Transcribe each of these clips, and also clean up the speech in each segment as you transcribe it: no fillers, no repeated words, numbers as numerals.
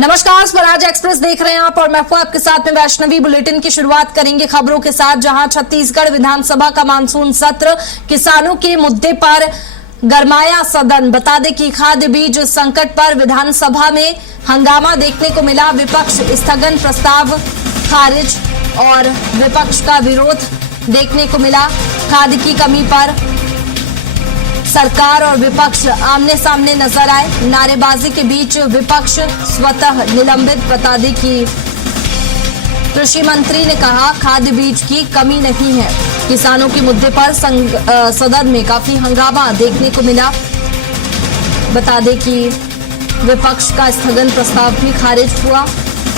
नमस्कार, स्वराज एक्सप्रेस देख रहे हैं आप और मैं आपके साथ में वैष्णवी। बुलेटिन की शुरुआत करेंगे खबरों के साथ, जहां छत्तीसगढ़ विधानसभा का मानसून सत्र, किसानों के मुद्दे पर गरमाया सदन। बता दें कि खाद्य बीज संकट पर विधानसभा में हंगामा देखने को मिला। विपक्ष स्थगन प्रस्ताव खारिज और विपक्ष का विरोध देखने को मिला। खाद्य की कमी पर सरकार और विपक्ष आमने सामने नजर आए। नारेबाजी के बीच विपक्ष स्वतः निलंबित। बता दें कि कृषि मंत्री ने कहा खाद्य बीज की कमी नहीं है। किसानों के मुद्दे पर सदन में काफी हंगामा देखने को मिला। बता दें कि विपक्ष का स्थगन प्रस्ताव भी खारिज हुआ।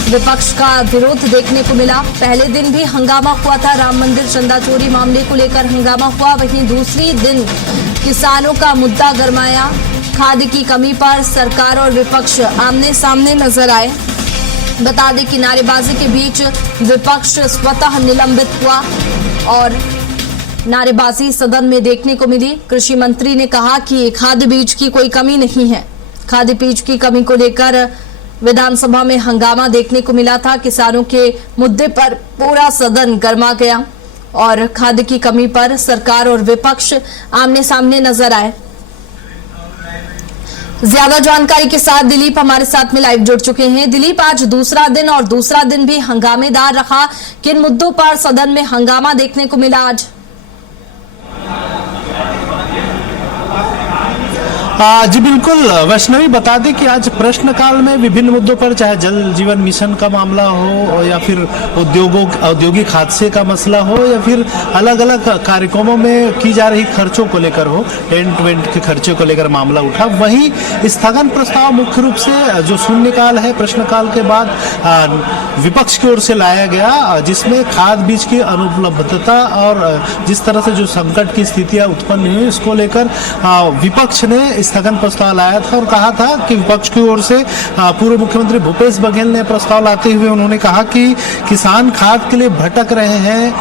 विपक्ष का विरोध देखने को मिला। पहले दिन भी हंगामा हुआ था, राम मंदिर चंदा चोरी मामले को लेकर हंगामा हुआ। वहीं दूसरी दिन किसानों का मुद्दा गरमाया। खाद्य की कमी पर सरकार और विपक्ष आमने सामने नजर आए। बता दें कि नारेबाजी के बीच विपक्ष स्वतः निलंबित हुआ और नारेबाजी सदन में देखने को मिली। कृषि मंत्री ने कहा कि खाद्य बीज की कोई कमी नहीं है। खाद्य बीज की कमी को लेकर विधानसभा में हंगामा देखने को मिला था। किसानों के मुद्दे पर पूरा सदन गरमा गया और खाद्य की कमी पर सरकार और विपक्ष आमने सामने नजर आए। ज्यादा जानकारी के साथ दिलीप हमारे साथ में लाइव जुड़ चुके हैं। दिलीप, आज दूसरा दिन और दूसरा दिन भी हंगामेदार रहा। किन मुद्दों पर सदन में हंगामा देखने को मिला आज? जी बिल्कुल वैष्णवी, बता दें कि आज प्रश्नकाल में विभिन्न मुद्दों पर, चाहे जल जीवन मिशन का मामला हो या फिर औद्योगिक हादसे का मसला हो या फिर अलग अलग कार्यक्रमों में की जा रही खर्चों को लेकर हो, टेंट वेंट के खर्चे को लेकर मामला उठा। वहीं स्थगन प्रस्ताव मुख्य रूप से जो शून्यकाल है, प्रश्नकाल के बाद विपक्ष की ओर से लाया गया, जिसमें खाद बीज की अनुपलब्धता और जिस तरह से जो संकट की स्थितियां उत्पन्न हुई इसको लेकर विपक्ष ने स्थगन प्रस्ताव लाया था और कहा था कि विपक्ष की ओर से पूर्व मुख्यमंत्री भूपेश बघेल ने प्रस्ताव लाते हुए उन्होंने कहा कि किसान खाद के लिए भटक रहे हैं,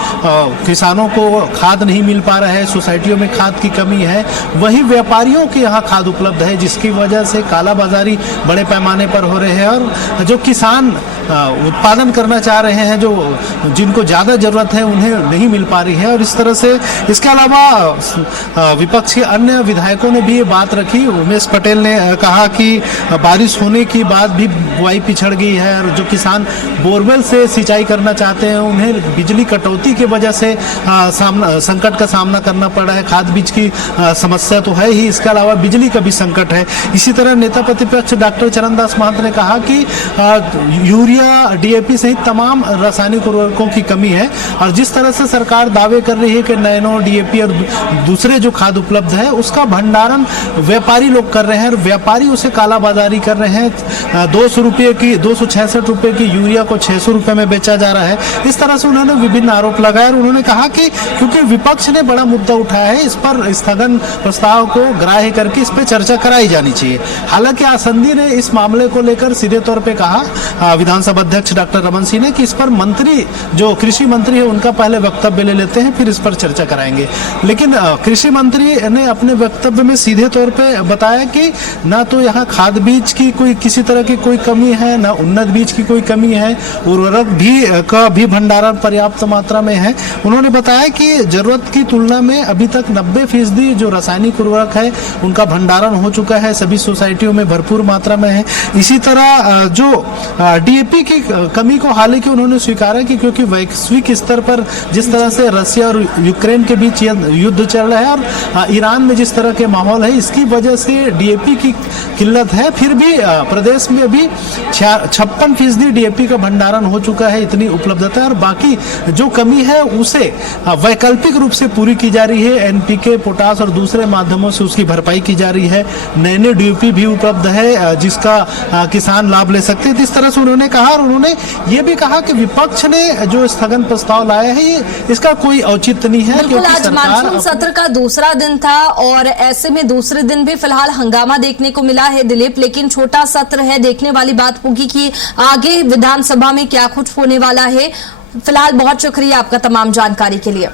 किसानों को खाद नहीं मिल पा रहा है, सोसाइटियों में खाद की कमी है, वहीं व्यापारियों के यहाँ खाद उपलब्ध है, जिसकी वजह से कालाबाजारी बड़े पैमाने पर हो रहे हैं और जो किसान उत्पादन करना चाह रहे हैं, जो जिनको ज़्यादा जरूरत है, उन्हें नहीं मिल पा रही है। और इस तरह से इसके अलावा विपक्ष के अन्य विधायकों ने भी ये बात रखी। उमेश पटेल ने कहा कि बारिश होने के बाद भी बुआई पिछड़ गई है और जो किसान बोरवेल से सिंचाई करना चाहते हैं उन्हें बिजली कटौती की वजह से संकट का सामना करना पड़ रहा है। खाद बीज की समस्या तो है ही, इसके अलावा बिजली का भी संकट है। इसी तरह नेता प्रतिपक्ष डॉक्टर चरणदास महंत ने कहा कि यूरिया, डीएपी सहित तमाम रासायनिक उर्वरकों की कमी है और जिस तरह से सरकार दावे कर रही है कि नैनो, डीएपी और दूसरे जो खाद उपलब्ध है उसका भंडारण व्यापारी लोग कर रहे हैं और व्यापारी उसे कालाबाजारी कर रहे हैं। 266 रुपए की यूरिया को 600 रुपए में बेचा जा रहा है। इस तरह से उन्होंने विभिन्न आरोप लगाए और उन्होंने कहा कि क्योंकि विपक्ष ने बड़ा मुद्दा उठाया है, इस पर स्थगन प्रस्ताव को ग्राह्य करके इस पर चर्चा कराई जानी चाहिए। हालांकि आसंदी ने इस मामले को लेकर सीधे तौर पर कहा, विधानसभा अध्यक्ष डॉक्टर रमन सिंह ने, कि इस पर मंत्री, जो कृषि मंत्री है, उनका पहले वक्तव्य ले लेते हैं, फिर इस पर चर्चा कराएंगे। लेकिन कृषि मंत्री ने अपने वक्तव्य में सीधे तौर पे बताया कि ना तो यहाँ खाद बीज की कोई किसी तरह की कोई कमी है, ना उन्नत बीज की कोई कमी है, उर्वरक का भी भंडारण पर्याप्त मात्रा में है। उन्होंने बताया कि जरूरत की तुलना में अभी तक 90% जो रासायनिक उर्वरक है उनका भंडारण हो चुका है, सभी सोसाइटियों में भरपूर मात्रा में है। इसी तरह जो डीएपी की कमी को हालांकि उन्होंने स्वीकारा कि क्योंकि वैश्विक स्तर पर जिस तरह से रशिया और यूक्रेन के बीच युद्ध चल रहा है और ईरान में जिस तरह के माहौल है, इसकी वजह से डीएपी की किल्लत है। फिर भी प्रदेश में अभी 56% डीएपी का भंडारण हो चुका है, इतनी उपलब्धता है और बाकी जो कमी है उसे वैकल्पिक रूप से पूरी की जा रही है। एनपीके, पोटास और दूसरे माध्यमों से उसकी भरपाई की जा रही है। नए डीएपी भी उपलब्ध है जिसका किसान लाभ ले सकते हैं। इस तरह से उन्होंने कहा और उन्होंने ये भी कहा कि विपक्ष ने जो स्थगन प्रस्ताव लाया है इसका कोई औचित्य नहीं है। बिल्कुल, आज मानसून सत्र का दूसरा दिन था और ऐसे में दूसरे दिन भी फिलहाल हंगामा देखने को मिला है दिलीप, लेकिन छोटा सत्र है, देखने वाली बात होगी कि आगे विधानसभा में क्या कुछ होने वाला है। फिलहाल बहुत शुक्रिया आपका तमाम जानकारी के लिए।